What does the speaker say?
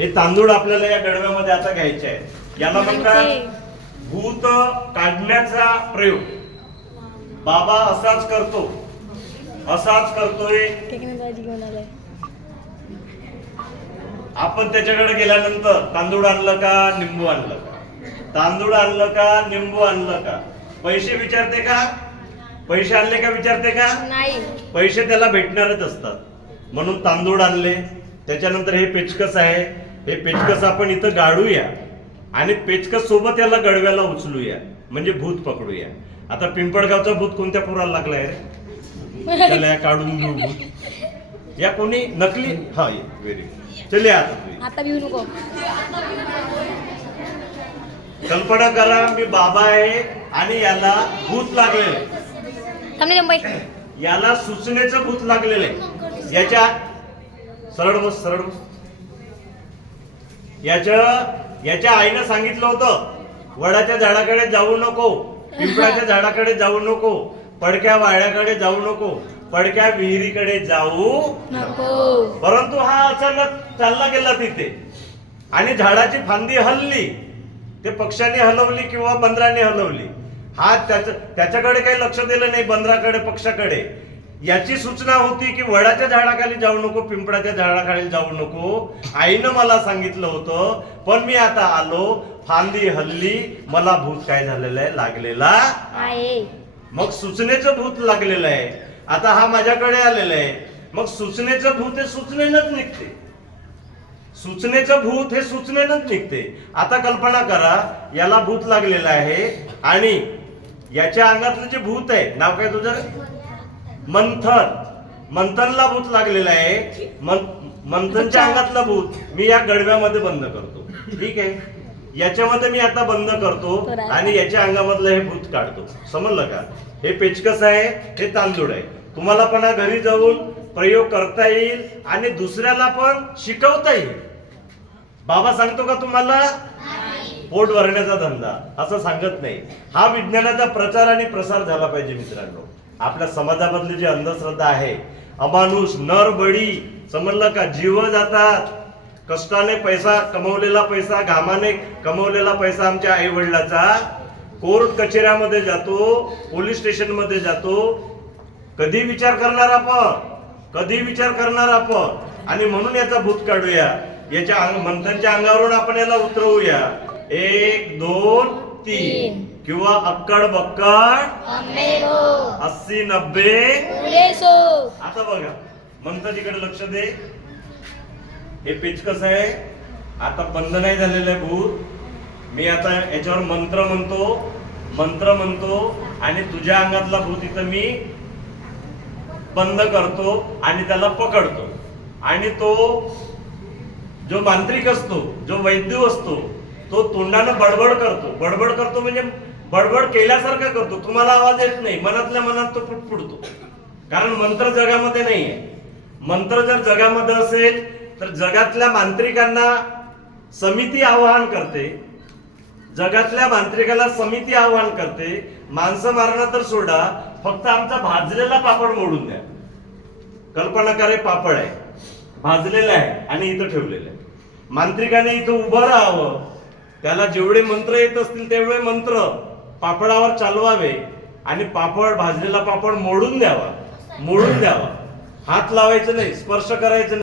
हे तांदूळ आपल्याला या गडव्यामध्ये आता घ्यायचे आहे. याला म्हणतात भूत काढण्याचा प्रयोग. बाबा असाच करतो, असाच करतोय. आपण त्याच्याकडे गेल्यानंतर तांदूळ आणलं का निंबू आणलं का, तांदूळ आणलं का निंबू आणलं का, पैसे विचारते का, पैसे आणले का विचारते का नाही. पैसे त्याला भेटणारच असतात. म्हणून तांदूळ आणले. त्याच्यानंतर हे पेचकस आहे, हे पेचकस आपण इथं गाडूया आणि पेचकस सोबत याला गडव्याला उचलूया, म्हणजे भूत पकडूया. आता पिंपळगावचा भूत कोणत्या पुराला लागलाय रे, त्याला या काढून घेऊ भूत. या कोणी नकली, हा व्हेरी गुड. चले आता घेऊ नको. कल्पना करा मी बाबा आहे आणि याला भूत लागलेलं आहे, याला सूचनेचं भूत लागलेलं आहे. याच्या सरळ बस, सरळ बस. याच्या आईनं सांगितलं होतं वडाच्या झाडाकडे जाऊ नको, पिंपळाच्या झाडाकडे जाऊ नको, पडक्या वाड्याकडे जाऊ नको, पडक्या विहिरीकडे जाऊ नको. परंतु हा अचानक चालला गेला तिथे आणि झाडाची फांदी हलली. ते पक्षाने हलवली किंवा बंदराने हलवली. हा त्याच्याकडे काही लक्ष दिलं नाही, बंदराकडे पक्षाकडे. याची सूचना होती की वडाच्या झाडाखाली जाऊ नको, पिंपळाच्या झाडाखाली जाऊ नको. आईनं मला सांगितलं होतं, पण मी आता आलो, फांदी हल्ली, मला भूत काय झालेलं आहे, लागलेला आहे. मग सूचनेचं भूत लागलेलं आहे. आता हा माझ्याकडे आलेला आहे. मग सूचनेचं भूत हे सूचनेनंच निघते, सूचनेचं भूत हे सूचनेनंच निघते. आता कल्पना करा याला भूत लागलेलं आहे आणि याच्या अंगातलं जे भूत आहे, नाव काय तुझं, मंथन. मंथनला भूत लागलेलं आहे. मंथनच्या अंगातलं भूत मी या गडव्यामध्ये बंद करतो. ठीक आहे, याच्यामध्ये मी आता बंद करतो आणि याच्या अंगामधलं हे भूत काढतो. समजलं का? हे पेचकस आहे, हे तांदूळ आहे. तुम्हाला पण घरी जाऊन प्रयोग करता येईल आणि दुसऱ्याला पण शिकवता येईल. बाबा सांगतो का तुम्हाला पोट भरण्याचा धंदा, असं सांगत नाही. हा विज्ञानाचा प्रचार आणि प्रसार झाला पाहिजे मित्रांनो. आपल्या समाजामधली जी अंधश्रद्धा आहे, अमानुष नर बळी, समजलं का, जीव जातात. कष्टाने पैसा कमवलेला पैसा, घामाने कमवलेला पैसा आमच्या आई वडिलाचा कोर्ट कचेऱ्यामध्ये जातो, पोलीस स्टेशन मध्ये जातो. कधी विचार करणार आपण, कधी विचार करणार आपण. आणि म्हणून याचा भूत काढूया. याच्या मंथनच्या अंगावरून आपण याला उतरवूया. 1 2 3 किंवा अक्कड बक्कड 80 90. आता बघा मंथन लक्ष दे. हे पेचकस आहे, आता बंद नाही झालेलं आहे भूत. मी आता याच्यावर मंत्र म्हणतो, मंत्र म्हणतो आणि तुझ्या अंगातला भूत इथं मी बंद करतो आणि त्याला पकडतो. आणि तो जो मांत्रिक असतो, जो वैद्य असतो, तो तोंडानं बडबड करतो. बडबड करतो म्हणजे बडबड केल्यासारखं करतो. तुम्हाला आवाज येत नाही, मनातल्या मनात तो पुटपुटतो. कारण मंत्र जगामध्ये नाहीये. मंत्र जर जगामध्ये असेल तर जगातल्या मांत्रिकांना समिती आवाहन करते, जगातल्या मांत्रिकाला समिती आवाहन करते. माणसं मारणं तर सोडा, फक्त आमचा भाजलेला पापड मोडून द्या. कल्पना करे पापड आहे, भाजलेला आहे आणि इथं ठेवलेलं आहे. मांत्रिकाने इथं उभं राहावं, त्याला जेवढे मंत्र येत असतील तेवढे मंत्र पापडावर चालवावे आणि पापड, भाजलेला पापड मोडून द्यावा, मोडून द्यावा. हात लावायचं नाही, स्पर्श करायचं नाही.